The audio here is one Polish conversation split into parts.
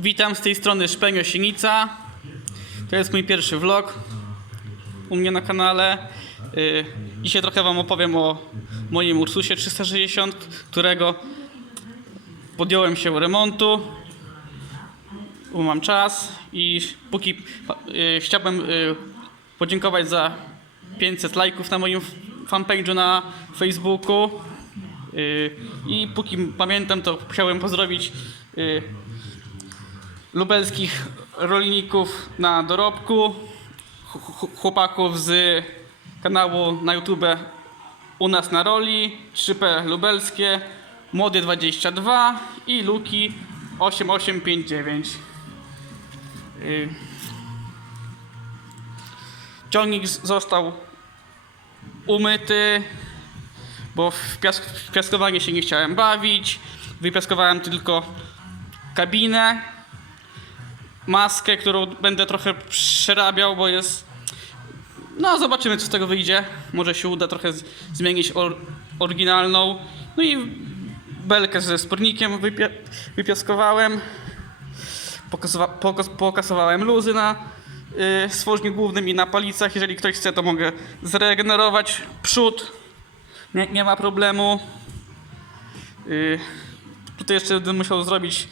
Witam z tej strony Szpenio Sienica. To jest mój pierwszy vlog u mnie na kanale. Y, Dzisiaj trochę Wam opowiem o moim Ursusie 360, którego podjąłem się remontu. Bo mam czas i póki y, chciałbym y, podziękować za 500 lajków na moim fanpage'u na Facebooku. I póki pamiętam, to chciałem pozdrowić lubelskich rolników na dorobku, ch- ch- chłopaków z kanału na YouTube U nas na roli, 3P lubelskie, Młody 22 i Luki 8859. Y, Ciągnik został umyty, bo w, piask- w piaskowanie się nie chciałem bawić. Wypiaskowałem tylko kabinę, maskę, którą będę trochę przerabiał, bo jest. No, zobaczymy, co z tego wyjdzie. Może się uda trochę zmienić or, oryginalną. No i belkę ze spornikiem wypia, wypiaskowałem. Pokasowa, pokas, pokasowałem luzy na y, stworzniku głównym i na palicach. Jeżeli ktoś chce, to mogę zregenerować przód. Nie, nie ma problemu. Y, tutaj jeszcze będę musiał zrobić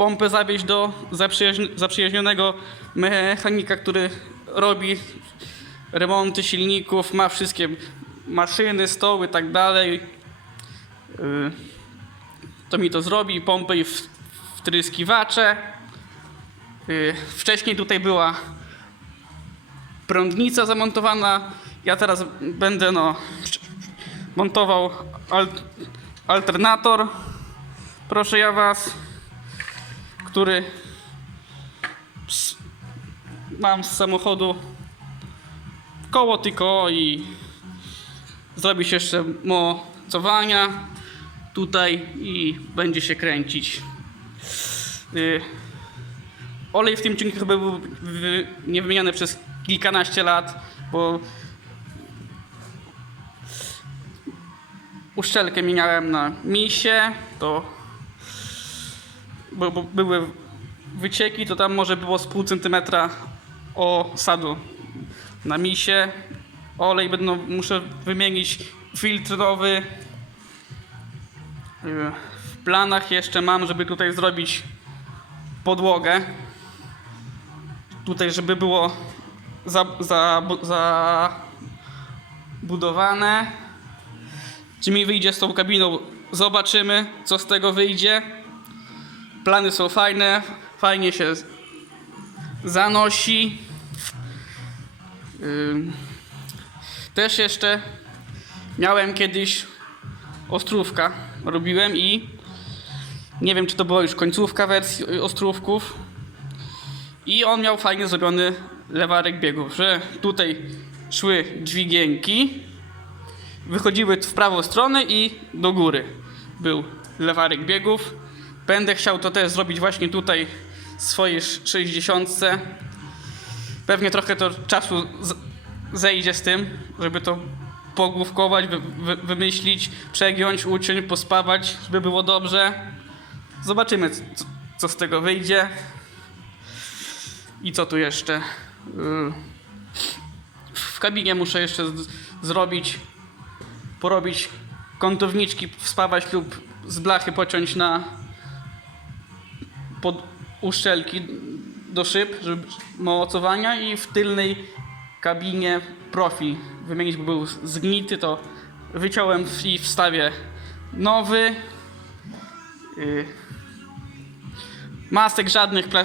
pompę zawieźć do zaprzyjaźni- zaprzyjaźnionego mechanika, który robi remonty silników, ma wszystkie maszyny, stoły i tak dalej. Y, To mi to zrobi, pompy i wtryskiwacze. Y, Wcześniej tutaj była prądnica zamontowana. Ja teraz będę no, montował al alternator. Proszę ja was, który mam z samochodu koło tylko i zrobić jeszcze mocowania tutaj i będzie się kręcić. Y, olej w tym ciągniku chyba był wy- nie wymieniany przez kilkanaście lat, bo uszczelkę mieniałem na misie, to bo, bo były wycieki, to tam może było z pół centymetra osadu na misie. Olej będą, muszę wymienić filtr nowy. Yy, W planach jeszcze mam, żeby tutaj zrobić podłogę. Tutaj, żeby było za, za, za. Czy mi wyjdzie z tą kabiną? Zobaczymy, co z tego wyjdzie. Plany są fajne, fajnie się zanosi. Też jeszcze miałem kiedyś ostrówka, robiłem i nie wiem, czy to była już końcówka wersji y, ostrówków. I on miał fajnie zrobiony lewarek biegów, że tutaj szły dźwigienki, wychodziły w prawą stronę i do góry był lewarek biegów. Będę chciał to też zrobić właśnie tutaj w swojej 60. Pewnie trochę to czasu zejdzie z tym, żeby to pogłówkować, wy, wy, wymyślić, przegiąć, uciąć, pospawać, żeby było dobrze. Zobaczymy, co, z tego wyjdzie. I co tu jeszcze? Yy, W kabinie muszę jeszcze zrobić porobić kątowniczki, wspawać lub z blachy pociąć na pod uszczelki do szyb, żeby mocowania i w tylnej kabinie profil wymienić, bo był zgnity, to wyciąłem i wstawię nowy. Yy. Masek żadnych pla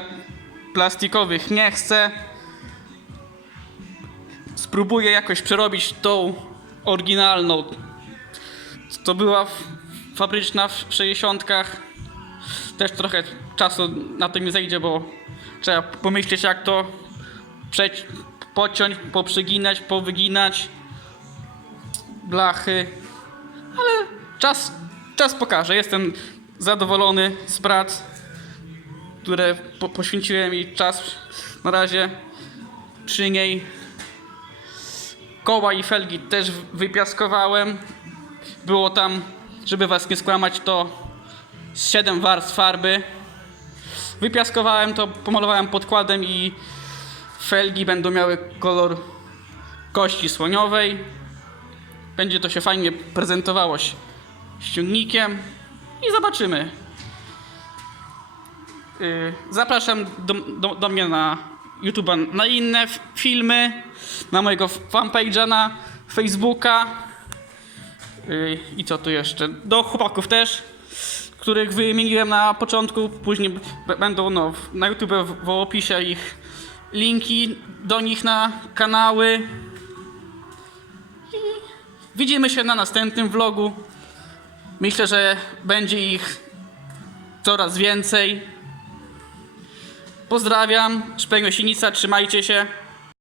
plastikowych nie chcę spróbuję jakoś przerobić tą oryginalną. To była fabryczna w 60. Też trochę czasu na to mi zejdzie, bo trzeba pomyśleć jak to przeć, pociąć, poprzyginać, powyginać blachy. Ale czas, czas pokaże. Jestem zadowolony z prac, które po, poświęciłem i czas na razie przy niej Koła i felgi też wypiaskowałem. Było tam, żeby was nie skłamać, to z 7 warstw farby. Wypiaskowałem to, pomalowałem podkładem i felgi będą miały kolor kości słoniowej. Będzie to się fajnie prezentowało ściągnikiem i zobaczymy. Yy, Zapraszam do, do, do mnie na YouTube'a na inne filmy, na mojego fanpage'a na Facebooka. Yy, I co tu jeszcze? Do chłopaków też, których wymieniłem na początku. Później będą no, na YouTube w, w opisie ich linki do nich na kanały. I widzimy się na następnym vlogu. Myślę, że będzie ich coraz więcej. Pozdrawiam, Szpęgosinica, trzymajcie się.